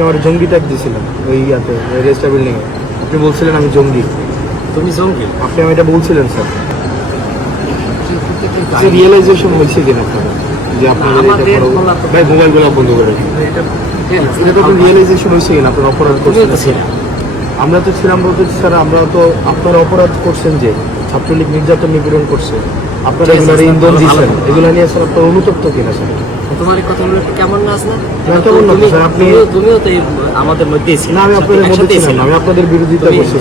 আপনি আমার জঙ্গি ট্যাগ দিয়েছিলেন ওই ইয়াতে রেজিস্টার বিল্ডিং এ। আপনি বলছিলেন আমি জঙ্গি। তুমি জঙ্গি? আপনি আমি এটা বলছিলেন স্যার। রিয়েলাইজেশন হয়েছে কিনা আপনাদের যে আপনাদের ভাই মোবাইলগুলো বন্ধ করে এটা তো রিয়েলাইজেশন হয়েছে কিনা আপনার অপরাধ করছেন? আমরা তো ছিলাম বলতে স্যার, আমরা তো আপনারা অপরাধ করছেন যে ছাত্রলীগ নির্যাতন নিপীড়ন করছে, আপনারা এগুলো ইন্ধন দিচ্ছেন, এগুলো নিয়ে স্যার আপনার অনুতপ্ত কিনা স্যার? তোমার এই কথাগুলো একটু কেমন না আসলে? কেমন না স্যার? আপনি তুমিও তো আমাদের মধ্যেই ছিল। না, আমি আপনাদের মধ্যে ছিলাম, আমি আপনাদের বিরোধিতা করছি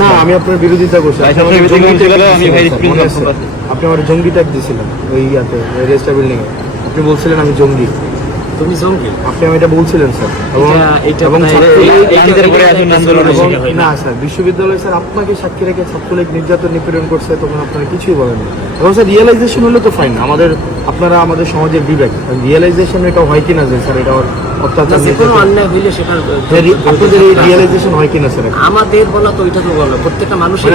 না, আমি আপনার বিরোধিতা করছি। আপনি আমার জঙ্গি ট্যাগ দিয়েছিলেন ওই ইয়াতে রেজিস্টার বিল্ডিং এ। আপনি বলছিলেন আমি জঙ্গি। তুমি জঙ্গি? আপনি আমি এটা বলছিলেন স্যার। না স্যার, বিশ্ববিদ্যালয় স্যার আপনাকে সাক্ষী রেখে ছাত্রলীগ নির্যাতন নিপীড়ন করছে, তখন আপনারা কিছুই বলেননি। এবং স্যার রিয়েলাইজেশন হলে তো ফাইন, আপনারা আমাদের সমাজের বিবেক, রিয়েলাইজেশন এটা হয় কিনা যে স্যার এটা অত্যাচার, অন্যায় হইলে সেটা আপনাদের এই রিয়েলাইজেশন হয় কিনা স্যার? আমাদের বলা তো ওইটা তো বলো, প্রত্যেকটা মানুষের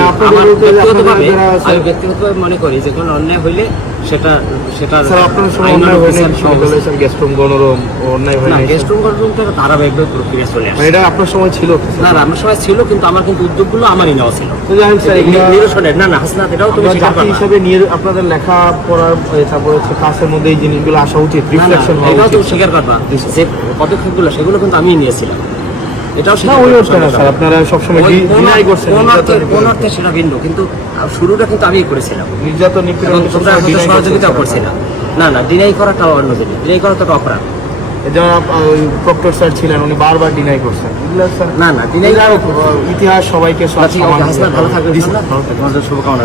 ব্যক্তিগতভাবে মনে করি যে কোনো অন্যায় হইলে সেটা স্যার আপনার সময় অন্যায় হয় না বিশ্ববিদ্যালয় স্যার, গেস্টরুম গণরুম অন্যায় হয় না? গেস্টরুম গণরুমটা ধারাবাহিকভাবে প্রক্রিয়া চলে আসে। এটা আপনার সময় ছিল? না, আমার সময় ছিল, কিন্তু আমার কিন্তু উদ্যোগগুলো আমারই নেওয়া ছিল। নিরসনের না হাসনাত, এটাও তুমি জাতি হিসাবে আপনাদের লেখাপড়ার তারপরে কাজের মধ্যে এই জিনিসগুলো আসা উচিত, রিফ্লেকশন হওয়া উচিত। এটাও তুমি স্বীকার করবা যে পদক্ষেপগুলো সেগুলো কিন্তু আমিই নিয়েছিলাম। এটাও আপনারা সবসময় ডিনাই করছেন, কোন অর্থে সেটা ভিন্ন, কিন্তু শুরুটা কিন্তু আমিই করেছিলাম। নির্যাতন নিপীড়ন সহযোগিতা করছিলাম। না, ডিনাই করাটাও অন্য জিনিস, ডিনাই করাটা তো অপরাধ। যারা প্রক্টর স্যার ছিলেন উনি বারবার ডিনাই করছেন। না, ডিনাই ইতিহাস সবাইকে ভালো থাকবে, শুভকামনা।